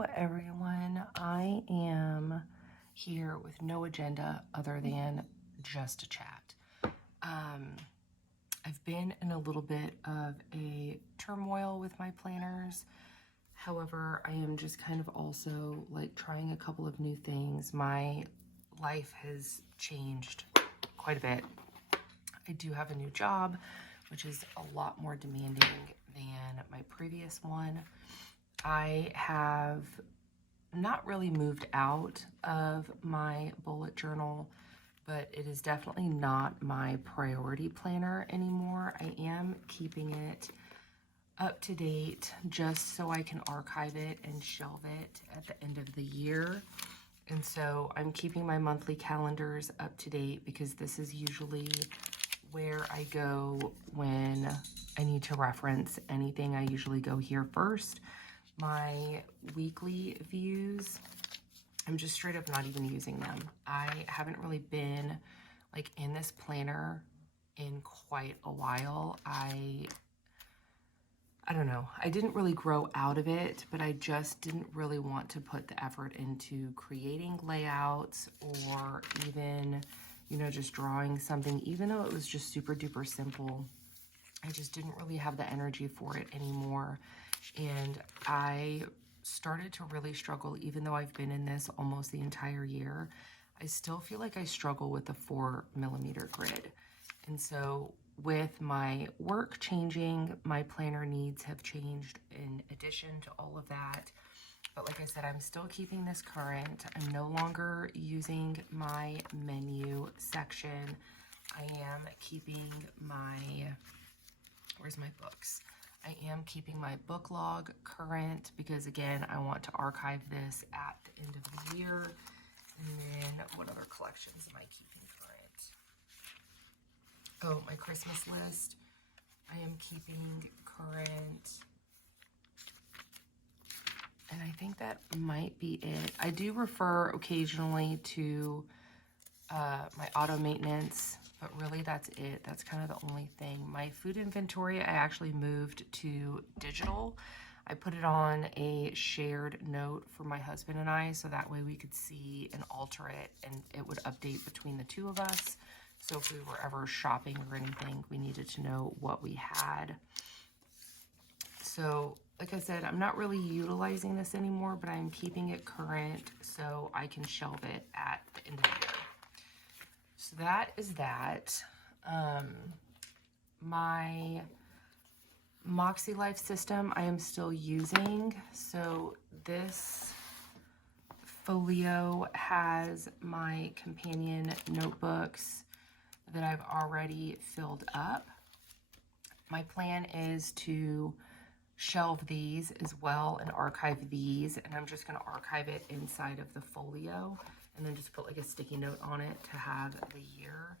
Hello everyone, I am here with no agenda other than just a chat. I've been in a little bit of a turmoil with my planners. However, I am just kind of also like trying a couple of new things. My life has changed quite a bit. I do have a new job, which is a lot more demanding than my previous one. I have not really moved out of my bullet journal, but it is definitely not my priority planner anymore. I am keeping it up to date just so I can archive it and shelve it at the end of the year. And so I'm keeping my monthly calendars up to date because this is usually where I go when I need to reference anything. I usually go here first. My weekly views, I'm just straight up not even using them. I haven't really been like in this planner in quite a while. I don't know. I didn't really grow out of it, but I just didn't really want to put the effort into creating layouts or even, you know, just drawing something, even though it was just super duper simple. I just didn't really have the energy for it anymore. And I started to really struggle, even though I've been in this almost the entire year. I still feel like I struggle with the 4mm grid. And so with my work changing, my planner needs have changed in addition to all of that. But like I said, I'm still keeping this current. I'm no longer using my menu section. I am keeping my, where's my books? I am keeping my book log current because again, I want to archive this at the end of the year. And then what other collections am I keeping current? Oh, my Christmas list. I am keeping current. And I think that might be it. I do refer occasionally to my auto maintenance, but really that's it. That's kind of the only thing. My food inventory, I actually moved to digital. I put it on a shared note for my husband and I, so that way we could see and alter it, and it would update between the two of us. So if we were ever shopping or anything, we needed to know what we had. So like I said, I'm not really utilizing this anymore, but I'm keeping it current so I can shelve it at the end of the year. So that is that. My MakseLife system I am still using. So this folio has my companion notebooks that I've already filled up. My plan is to shelve these as well and archive these, and I'm just going to archive it inside of the folio and then just put like a sticky note on it to have the year.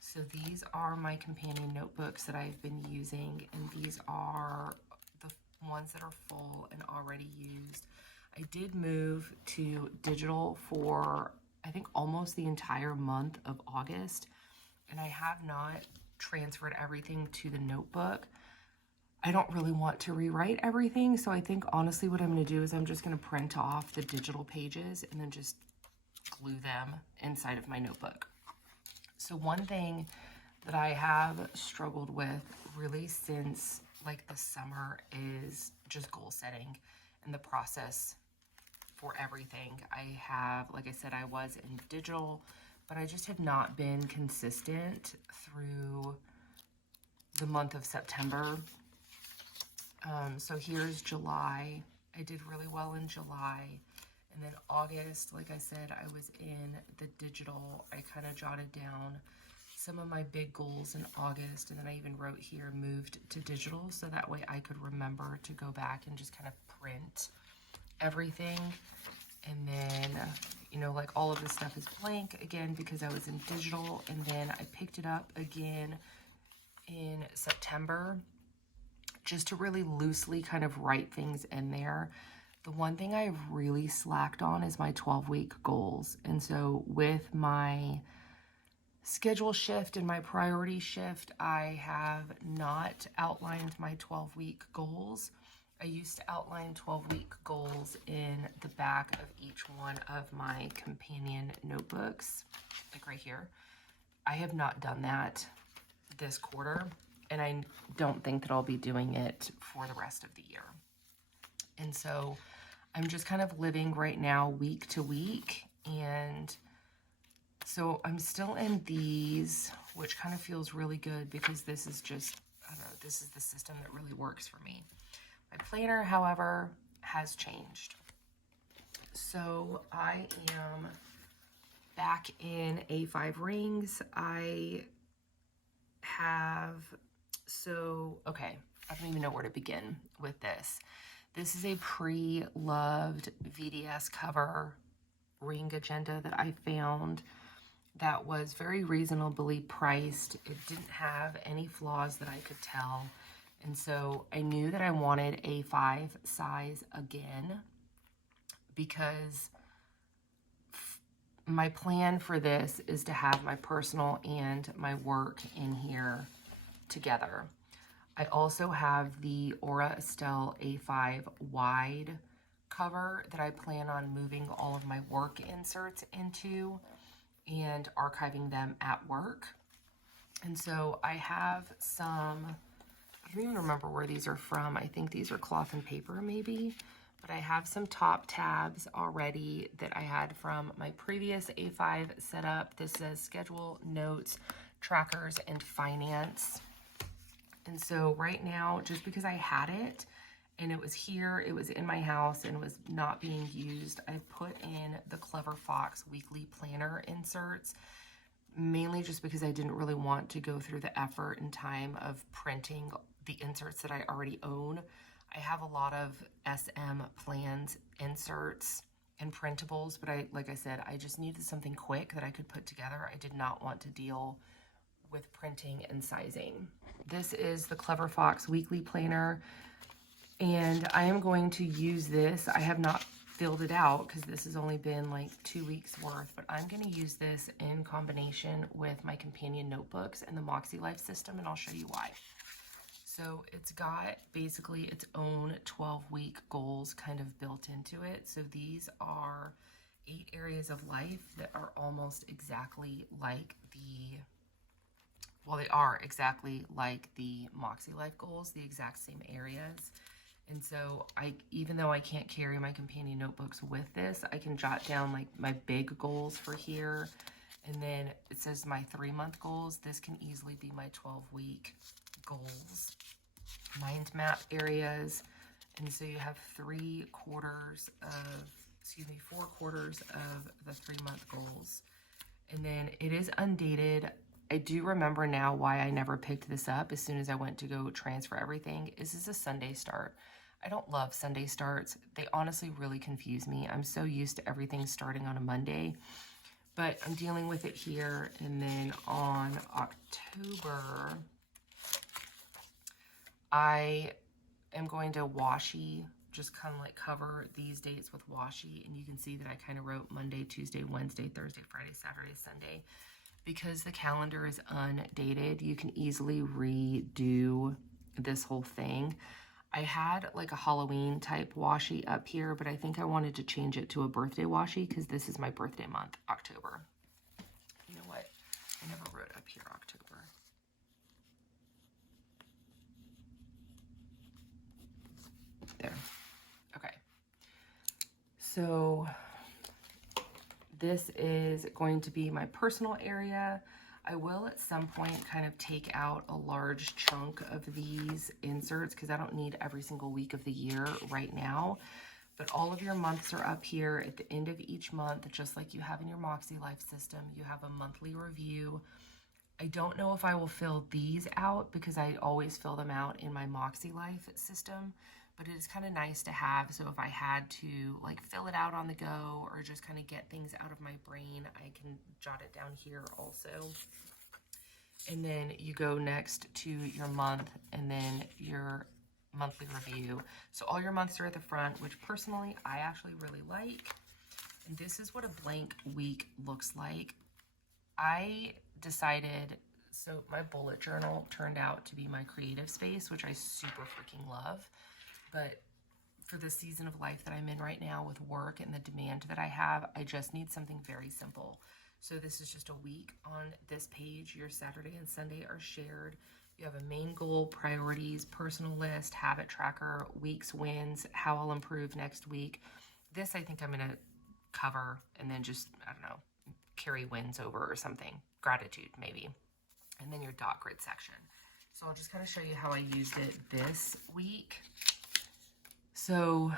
So these are my companion notebooks that I've been using, and these are the ones that are full and already used. I did move to digital for I think almost the entire month of August, and I have not transferred everything to the notebook. I don't really want to rewrite everything, so I think honestly what I'm going to do is I'm just going to print off the digital pages and then just glue them inside of my notebook. So one thing that I have struggled with really since like the summer is just goal setting and the process for everything. I have, like I said, I was in digital, but I just have not been consistent through the month of September. So here's July. I did really well in July. And then August, like I said, I was in the digital. I kind of jotted down some of my big goals in August. And then I even wrote here, moved to digital. So that way I could remember to go back and just kind of print everything. And then, you know, like all of this stuff is blank again because I was in digital. And then I picked it up again in September, just to really loosely kind of write things in there. The one thing I've really slacked on is my 12-week goals. And so with my schedule shift and my priority shift, I have not outlined my 12-week goals. I used to outline 12-week goals in the back of each one of my companion notebooks, like right here. I have not done that this quarter, and I don't think that I'll be doing it for the rest of the year. And so I'm just kind of living right now week to week, and so I'm still in these, which kind of feels really good because this is just, I don't know, this is the system that really works for me. My planner, however, has changed. So I am back in A5 rings. I okay, I don't even know where to begin with this. This is a pre-loved VDS cover ring agenda that I found that was very reasonably priced. It didn't have any flaws that I could tell. And so I knew that I wanted A5 size again because my plan for this is to have my personal and my work in here together. I also have the Aura Estelle A5 wide cover that I plan on moving all of my work inserts into and archiving them at work. And so I have some, I don't even remember where these are from. I think these are cloth and paper maybe, but I have some top tabs already that I had from my previous A5 setup. This says schedule, notes, trackers, and finance. And so right now, just because I had it and it was here, it was in my house and was not being used, I put in the Clever Fox weekly planner inserts, mainly just because I didn't really want to go through the effort and time of printing the inserts that I already own. I have a lot of SM plans inserts and printables, but like I said, I just needed something quick that I could put together. I did not want to deal with printing and sizing. This is the Clever Fox weekly planner, and I am going to use this. I have not filled it out because this has only been like 2 weeks worth, but I'm going to use this in combination with my companion notebooks and the MakseLife system, and I'll show you why. So it's got basically its own 12-week goals kind of built into it. So these are 8 areas of life that are almost exactly like they are exactly like the MakseLife goals, the exact same areas. And so even though I can't carry my companion notebooks with this, I can jot down like my big goals for here. And then it says my 3-month goals. This can easily be my 12-week goals. Mind map areas. And so you have 4 quarters of the 3-month goals. And then it is undated. I do remember now why I never picked this up as soon as I went to go transfer everything. This is a Sunday start. I don't love Sunday starts. They honestly really confuse me. I'm so used to everything starting on a Monday, but I'm dealing with it here. And then on October, I am going to washi, just kind of like cover these dates with washi. And you can see that I kind of wrote Monday, Tuesday, Wednesday, Thursday, Friday, Saturday, Sunday. Because the calendar is undated, you can easily redo this whole thing. I had like a Halloween type washi up here, but I think I wanted to change it to a birthday washi because this is my birthday month, October. You know what? I never wrote up here October. There. Okay. So this is going to be my personal area. I will at some point kind of take out a large chunk of these inserts because I don't need every single week of the year right now. But all of your months are up here at the end of each month, just like you have in your MakseLife system. You have a monthly review. I don't know if I will fill these out because I always fill them out in my MakseLife system. But it is kind of nice to have, so if I had to like fill it out on the go or just kind of get things out of my brain, I can jot it down here also. And then you go next to your month and then your monthly review. So all your months are at the front, which personally I actually really like. And this is what a blank week looks like. I decided, so my bullet journal turned out to be my creative space, which I super freaking love. But for the season of life that I'm in right now with work and the demand that I have, I just need something very simple. So this is just a week on this page. Your Saturday and Sunday are shared. You have a main goal, priorities, personal list, habit tracker, weeks, wins, how I'll improve next week. This I think I'm gonna cover and then just, I don't know, carry wins over or something. Gratitude maybe. And then your dot grid section. So I'll just kind of show you how I used it this week. So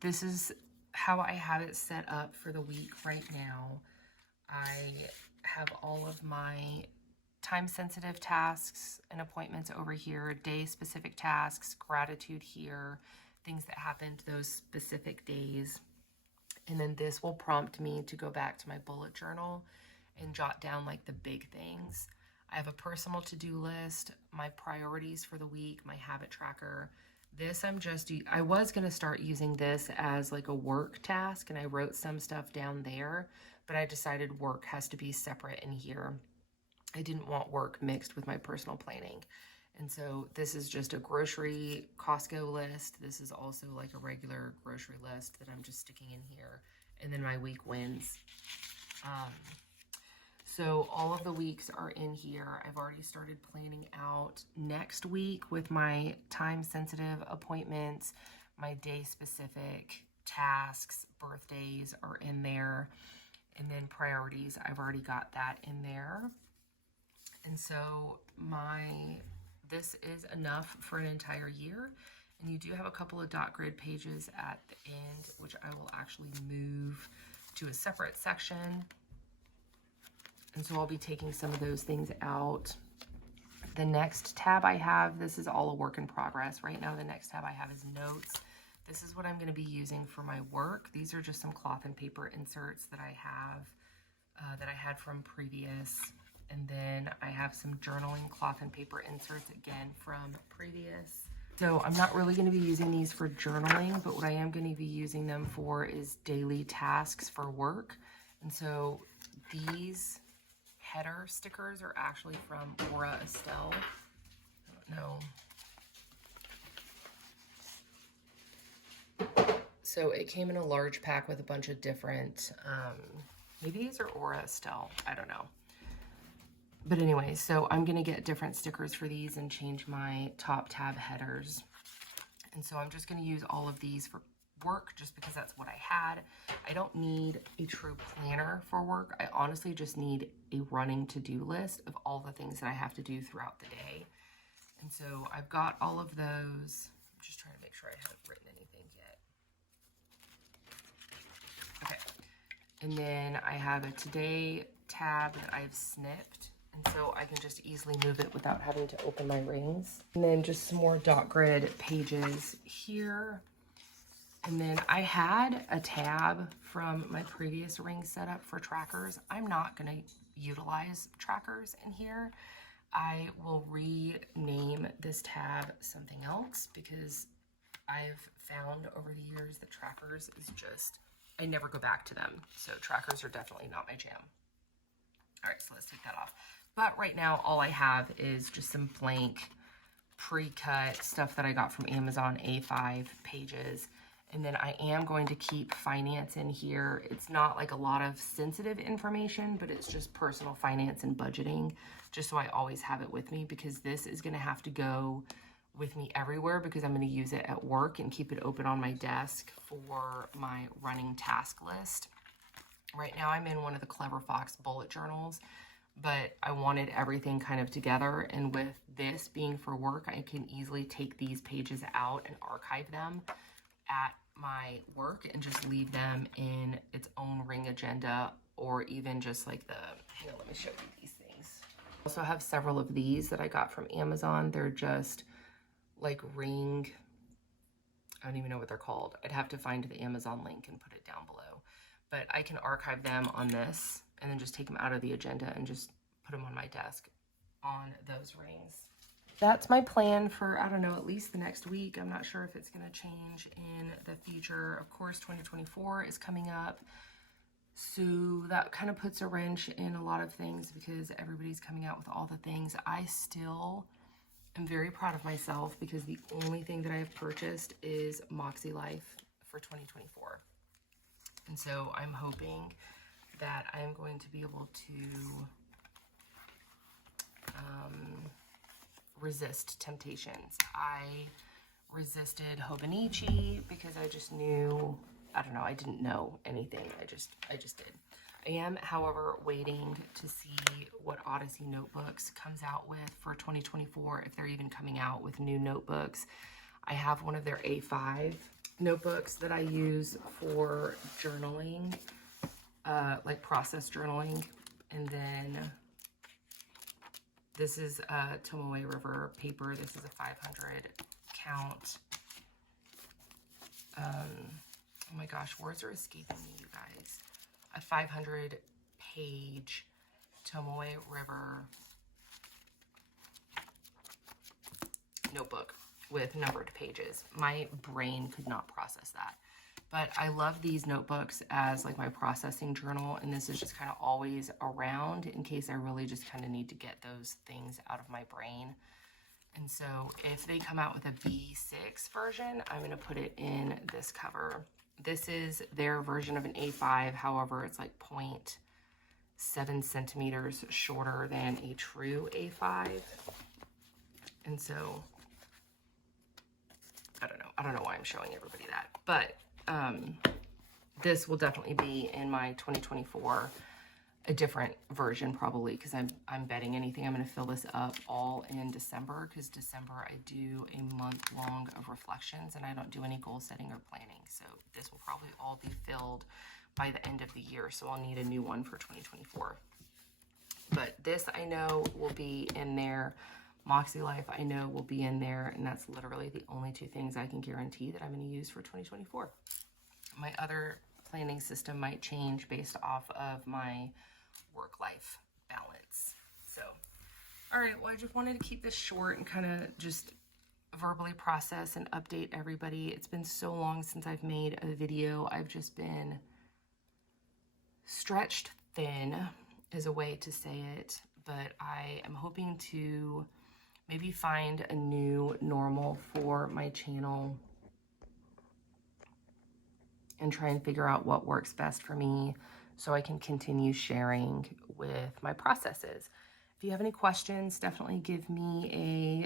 this is how I have it set up for the week right now. I have all of my time-sensitive tasks and appointments over here, day-specific tasks, gratitude here, things that happened those specific days. And then this will prompt me to go back to my bullet journal and jot down like the big things. I have a personal to-do list, my priorities for the week, my habit tracker. This I was gonna start using this as like a work task, and I wrote some stuff down there, but I decided work has to be separate in here. I didn't want work mixed with my personal planning. And so this is just a grocery Costco list. This is also like a regular grocery list that I'm just sticking in here. And then my week wins. So all of the weeks are in here. I've already started planning out next week with my time-sensitive appointments, my day-specific tasks, birthdays are in there. And then priorities, I've already got that in there. And so this is enough for an entire year. And you do have a couple of dot grid pages at the end, which I will actually move to a separate section. And so I'll be taking some of those things out. The next tab I have, this is all a work in progress. Right now, the next tab I have is notes. This is what I'm going to be using for my work. These are just some cloth and paper inserts that I have, that I had from previous. And then I have some journaling cloth and paper inserts again from previous. So I'm not really going to be using these for journaling, but what I am going to be using them for is daily tasks for work. And so these header stickers are actually from Aura Estelle. I don't know. So it came in a large pack with a bunch of different, maybe these are Aura Estelle, I don't know. But anyway, so I'm gonna get different stickers for these and change my top tab headers. And so I'm just gonna use all of these for work just because that's what I had. I don't need a true planner for work. I honestly just need a running to-do list of all the things that I have to do throughout the day. And so I've got all of those. I'm just trying to make sure I haven't written anything yet. Okay. And then I have a today tab that I've snipped. And so I can just easily move it without having to open my rings. And then just some more dot grid pages here. And then I had a tab from my previous ring setup for trackers. I'm not gonna utilize trackers in here. I will rename this tab something else because I've found over the years that trackers is just, I never go back to them. So trackers are definitely not my jam. All right, so let's take that off. But right now, all I have is just some blank pre-cut stuff that I got from Amazon A5 pages. And then I am going to keep finance in here. It's not like a lot of sensitive information, but it's just personal finance and budgeting, just so I always have it with me, because this is gonna have to go with me everywhere because I'm gonna use it at work and keep it open on my desk for my running task list. Right now I'm in one of the Clever Fox bullet journals, but I wanted everything kind of together. And with this being for work, I can easily take these pages out and archive them at my work and just leave them in its own ring agenda, or even just like hang on, let me show you these things. I also have several of these that I got from Amazon. They're just like ring, I don't even know what they're called. I'd have to find the Amazon link and put it down below. But I can archive them on this and then just take them out of the agenda and just put them on my desk on those rings. That's my plan for, I don't know, at least the next week. I'm not sure if it's gonna change in the future. Of course, 2024 is coming up. So that kind of puts a wrench in a lot of things because everybody's coming out with all the things. I still I'm very proud of myself because the only thing that I have purchased is MakseLife for 2024. And so I'm hoping that I'm going to be able to resist temptations. I resisted Hobonichi because I just knew, I don't know, I didn't know anything. I just did. I am, however, waiting to see what Odyssey notebooks comes out with for 2024, if they're even coming out with new notebooks. I have one of their A5 notebooks that I use for journaling, like process journaling. And then this is a Tomoe River paper. This is a 500 count. Oh my gosh, words are escaping me, you guys. A 500 page Tomoe River notebook with numbered pages. My brain could not process that. But I love these notebooks as like my processing journal, and this is just kind of always around in case I really just kind of need to get those things out of my brain. And so if they come out with a B6 version, I'm going to put it in this cover. This is their version of an A5, however, it's like 0.7 centimeters shorter than a true A5. And so, I don't know why I'm showing everybody that, but this will definitely be in my 2024, a different version probably, because I'm betting anything I'm going to fill this up all in December, because December I do a month long of reflections and I don't do any goal setting or planning. So this will probably all be filled by the end of the year. So I'll need a new one for 2024. But this I know will be in there. MakseLife I know will be in there. And that's literally the only two things I can guarantee that I'm going to use for 2024. My other planning system might change based off of my work-life balance. So, all right, well, I just wanted to keep this short and kind of just verbally process and update everybody. It's been so long since I've made a video. I've just been stretched thin is a way to say it, but I am hoping to maybe find a new normal for my channel and try and figure out what works best for me so I can continue sharing with my processes. If you have any questions, definitely give me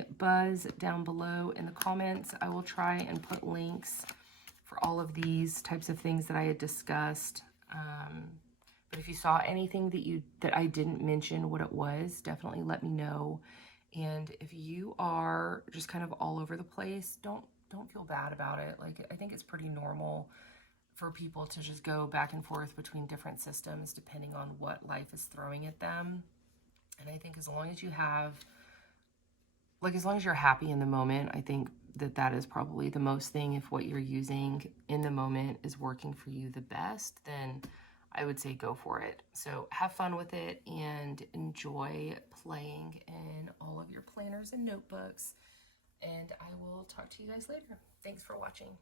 a buzz down below in the comments. I will try and put links for all of these types of things that I had discussed. But if you saw anything that I didn't mention what it was, definitely let me know. And if you are just kind of all over the place, don't feel bad about it. Like, I think it's pretty normal for people to just go back and forth between different systems depending on what life is throwing at them. And I think as long as you have, like, as long as you're happy in the moment, I think that is probably the most thing. If what you're using in the moment is working for you the best, then I would say go for it. So have fun with it and enjoy playing in all of your planners and notebooks. And I will talk to you guys later. Thanks for watching.